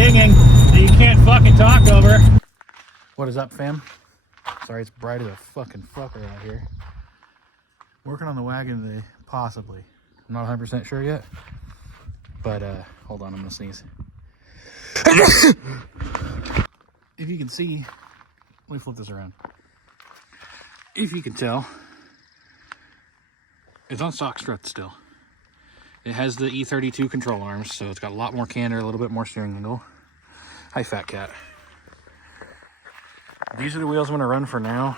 dinging that you can't fucking talk over. What is up, fam? Sorry, it's bright as a fucking fucker out here. Working on the wagon today, possibly. I'm not 100% sure yet. But, hold on, I'm gonna sneeze. If you can see, let me flip this around. If you can tell, it's on stock struts still. It has the E32 control arms, so it's got a lot more candor, a little bit more steering angle. Hi, fat cat. These are the wheels I'm gonna run for now.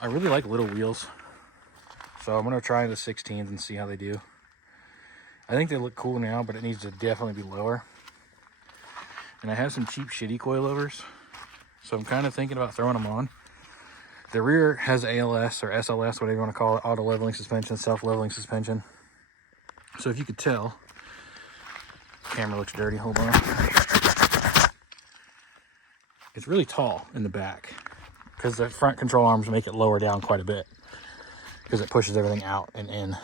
I really like little wheels, so I'm gonna try the 16s and see how they do. I think they look cool now, but it needs to definitely be lower. And I have some cheap shitty coilovers, so I'm kind of thinking about throwing them on. The rear has ALS or SLS, whatever you want to call it, auto leveling suspension, self-leveling suspension. So if you could tell, camera looks dirty, hold on. It's really tall in the back because the front control arms make it lower down quite a bit because it pushes everything out and in.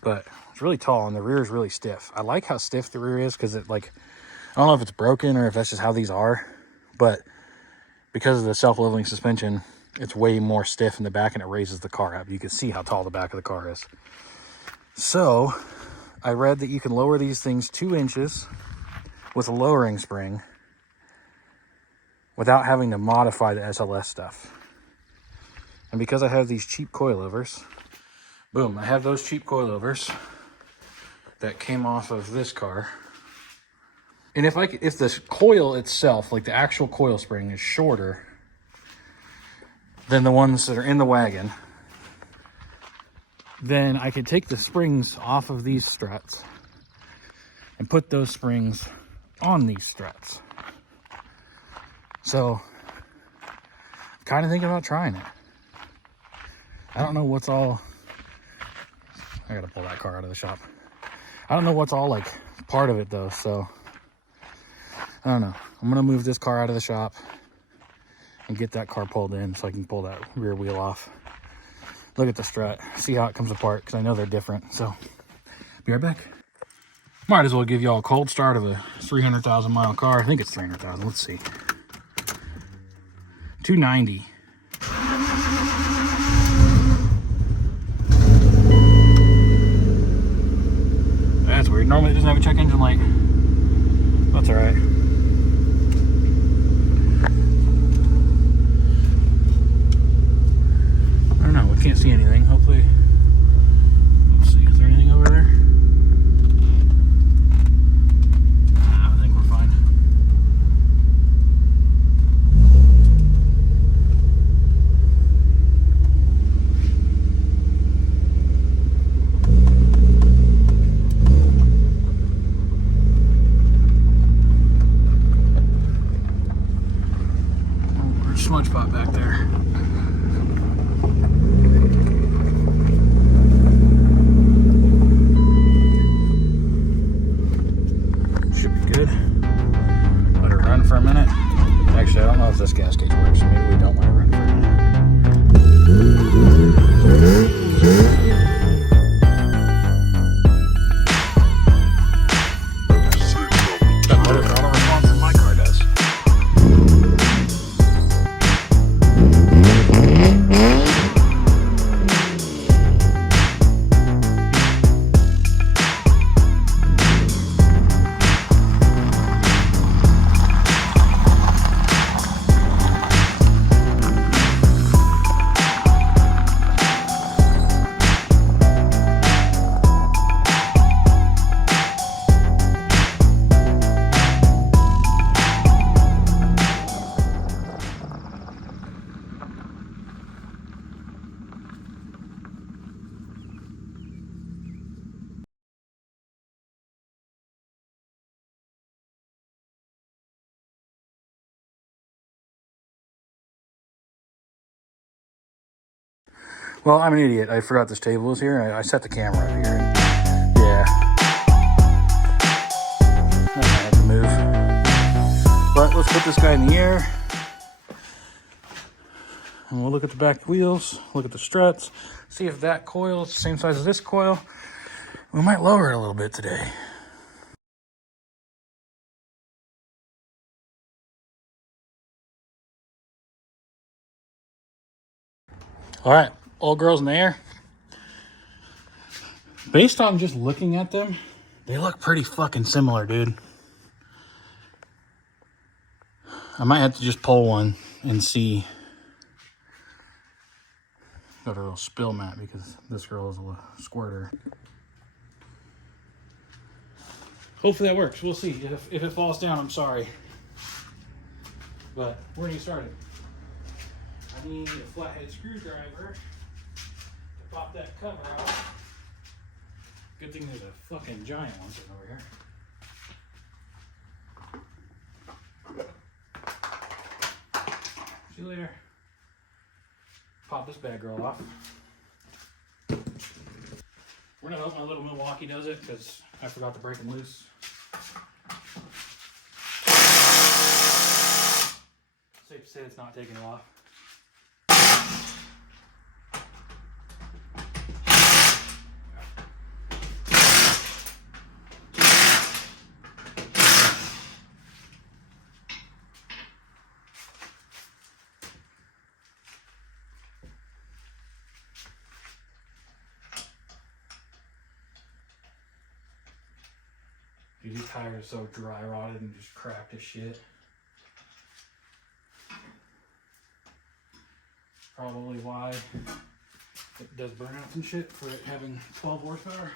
But it's really tall and the rear is really stiff. I like how stiff the rear is because it, like, I don't know if it's broken or if that's just how these are, but because of the self-leveling suspension, it's way more stiff in the back and it raises the car up. You can see how tall the back of the car is. So I read that you can lower these things 2 inches with a lowering spring without having to modify the SLS stuff. And because I have these cheap coilovers, boom, I have those cheap coilovers that came off of this car. And if the coil itself, like the actual coil spring, is shorter than the ones that are in the wagon, then I could take the springs off of these struts and put those springs on these struts. So I'm kind of thinking about trying it. I don't know what's all, I gotta pull that car out of the shop. I don't know what's all like part of it though, so I don't know. I'm gonna move this car out of the shop and get that car pulled in so I can pull that rear wheel off. Look at the strut, see how it comes apart, because I know they're different. So, be right back. Might as well give y'all a cold start of a 300,000 mile car. I think it's 300,000, let's see. 290. That's weird, normally it doesn't have a check engine light. That's all right. Can't see anything. Hopefully, let's see. Is there anything over there? Nah, I think we're fine. Oh, there's a smudge spot back there. For a minute. Actually, I don't know if this gas gauge works, so maybe we don't want to run for a minute. Got better throttle response than my car does. Well, I'm an idiot. I forgot this table was here. I set the camera up here. And yeah. I had to move. But let's put this guy in the air. And we'll look at the back wheels, look at the struts, see if that coil is the same size as this coil. We might lower it a little bit today. All right, all girls in the air. Based on just looking at them, they look pretty fucking similar, dude. I might have to just pull one and see. Got a little spill mat because this girl is a squirter. Hopefully that works. We'll see. If it falls down, I'm sorry. But we're gonna get started. I need a flathead screwdriver to pop that cover off. Good thing there's a fucking giant one sitting over here. See you later. Pop this bad girl off. We're gonna hope my little Milwaukee does it because I forgot to break them loose. Safe to say it's not taking off. Dude, these tires are so dry rotted and just cracked as shit. Probably why it does burnouts and shit for it having 12 horsepower.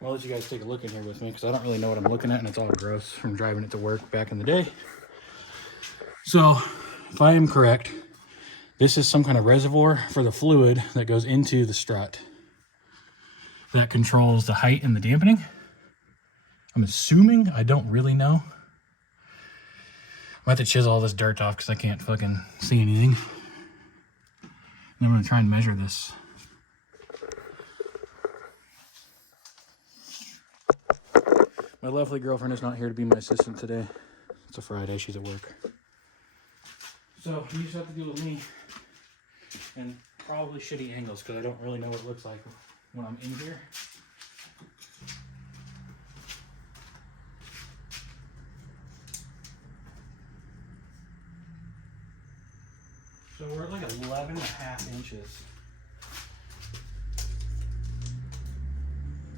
I'll let you guys take a look in here with me because I don't really know what I'm looking at and it's all gross from driving it to work back in the day. So, if I am correct, this is some kind of reservoir for the fluid that goes into the strut that controls the height and the dampening. I'm assuming, I don't really know. I have to chisel all this dirt off because I can't fucking see anything. And I'm gonna try and measure this. My lovely girlfriend is not here to be my assistant today. It's a Friday, she's at work. So you just have to deal with me and probably shitty angles because I don't really know what it looks like when I'm in here. So we're at like 11.5 inches.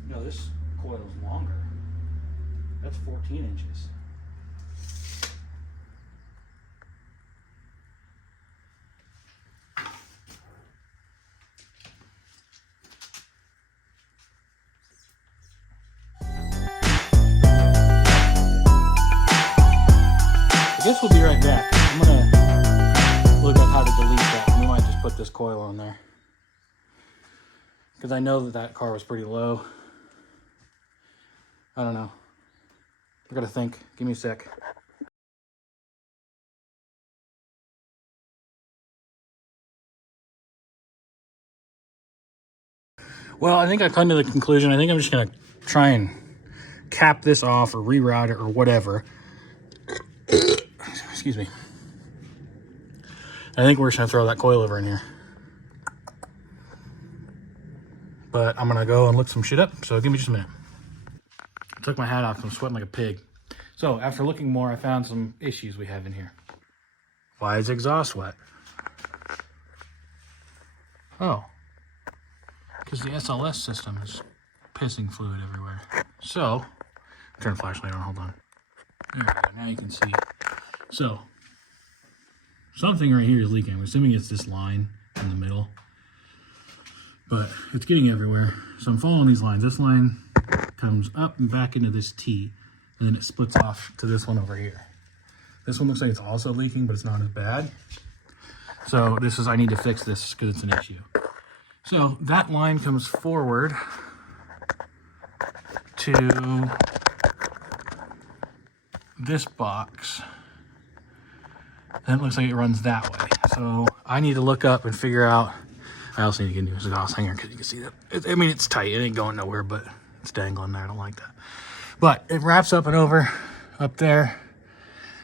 No, this coil is longer. That's 14 inches. I guess we'll be right back. I'm gonna look at how to delete that. We might just put this coil on there. Because I know that that car was pretty low. I don't know. I gotta think. Give me a sec. Well, I think I've come to the conclusion. I think I'm just gonna try and cap this off or reroute it or whatever. Excuse me. I think we're just gonna throw that coilover in here. But I'm gonna go and look some shit up, so give me just a minute. I took my hat off, I'm sweating like a pig. So after looking more, I found some issues we have in here. Why is exhaust wet? Oh, because the SLS system is pissing fluid everywhere. So, turn the flashlight on, hold on. There we go, now you can see. So, something right here is leaking. I'm assuming it's this line in the middle. But it's getting everywhere. So I'm following these lines. This line comes up and back into this T, and then it splits off to this one over here. This one looks like it's also leaking, but it's not as bad. So this is, I need to fix this because it's an issue. So that line comes forward to this box. And it looks like it runs that way. So I need to look up and figure out. I also need to get a new exhaust hanger because you can see that. I mean, it's tight. It ain't going nowhere, but it's dangling there. I don't like that. But it wraps up and over, up there,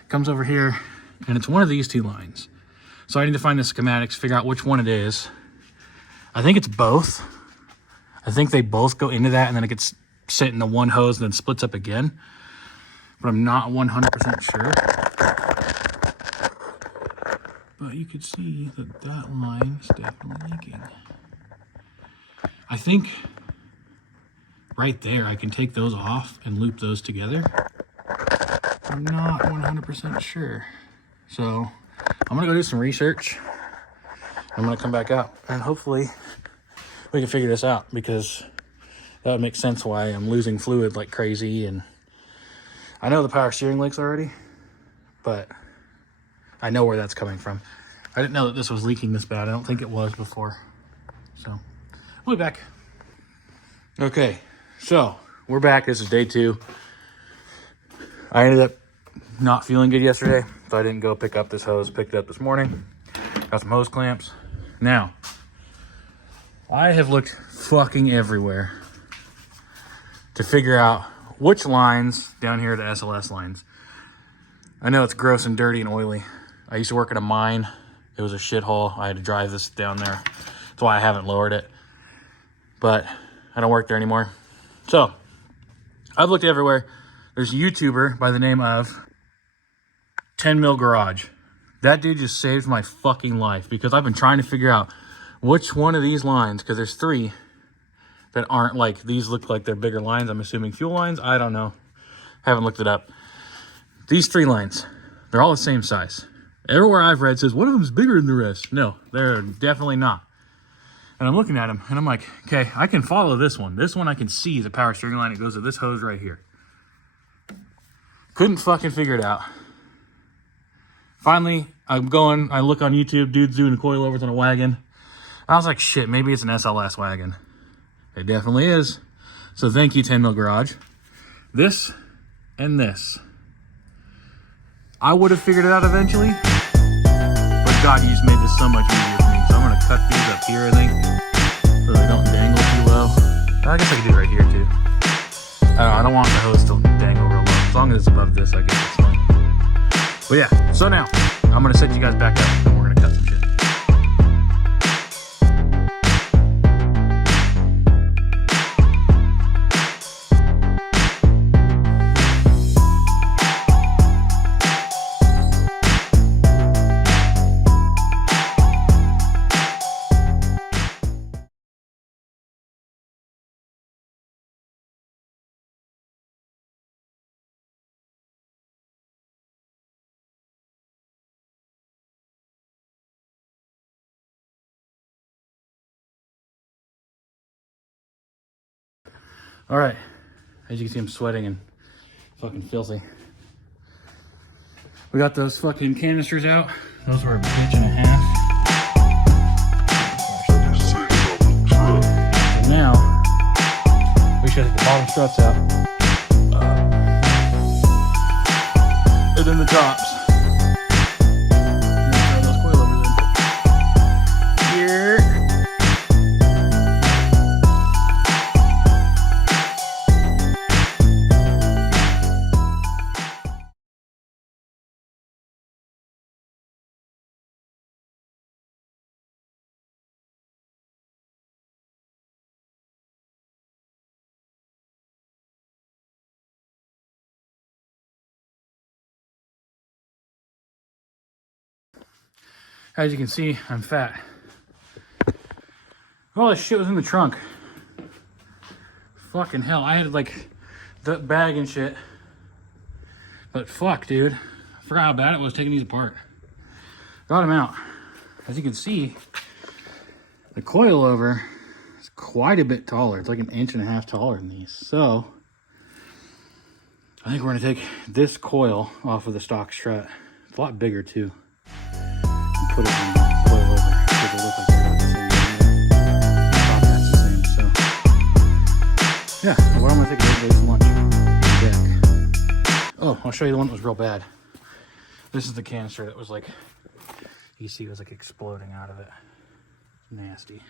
comes over here, and it's one of these two lines. So I need to find the schematics, figure out which one it is. I think it's both. I think they both go into that and then it gets sent into one hose and then splits up again. But I'm not 100% sure. But you could see that that line is definitely leaking. I think right there I can take those off and loop those together. I'm not 100% sure. So I'm gonna go do some research. I'm gonna come back out and hopefully we can figure this out, because that would make sense why I'm losing fluid like crazy. And I know the power steering leaks already, but I know where that's coming from. I didn't know that this was leaking this bad. I don't think it was before. So we'll be back. Okay, so we're back. This is day 2. I ended up not feeling good yesterday, so I didn't go pick up this hose. Picked it up this morning. Got some hose clamps. Now, I have looked fucking everywhere to figure out which lines down here are the SLS lines. I know it's gross and dirty and oily. I used to work at a mine. It was a shithole. I had to drive this down there. That's why I haven't lowered it. But I don't work there anymore. So, I've looked everywhere. There's a YouTuber by the name of 10 Mil Garage. That dude just saved my fucking life, because I've been trying to figure out which one of these lines, because there's 3 that aren't like, these look like they're bigger lines. I'm assuming fuel lines. I don't know. Haven't looked it up. These 3 lines, they're all the same size. Everywhere I've read says one of them's bigger than the rest. No, they're definitely not. And I'm looking at them and I'm like, okay, I can follow this one. This one I can see the power steering line. It goes to this hose right here. Couldn't fucking figure it out. Finally, I look on YouTube, dude's doing coilovers on a wagon. I was like, shit, maybe it's an SLS wagon. It definitely is. So thank you, 10 Mil Garage. This and this. I would have figured it out eventually, but God, you just made this so much easier for me. So I'm gonna cut these up here, I think, so they don't dangle too low. I guess I can do it right here too. I don't want the hose to dangle real low. As long as it's above this, I guess it's fine. But yeah, so now I'm gonna set you guys back up and we're gonna cut some shit. All right, as you can see, I'm sweating and fucking filthy. We got those fucking canisters out. Those were a bitch and a half. So now, we should take the bottom struts out. And then the tops. And then throw those coilovers in. Here. As you can see, I'm fat. All this shit was in the trunk. Fucking hell, I had like the bag and shit. But fuck, dude. I forgot how bad it was taking these apart. Got them out. As you can see, the coilover is quite a bit taller. It's like 1.5 inches taller than these. So, I think we're gonna take this coil off of the stock strut. It's a lot bigger too. Put it in the coilover because they look like they're about the same. That's the same. So yeah, so what I'm gonna take is some lunch. Deck. Oh, I'll show you the one that was real bad. This is the canister that was like, you see, it was like exploding out of it. Nasty.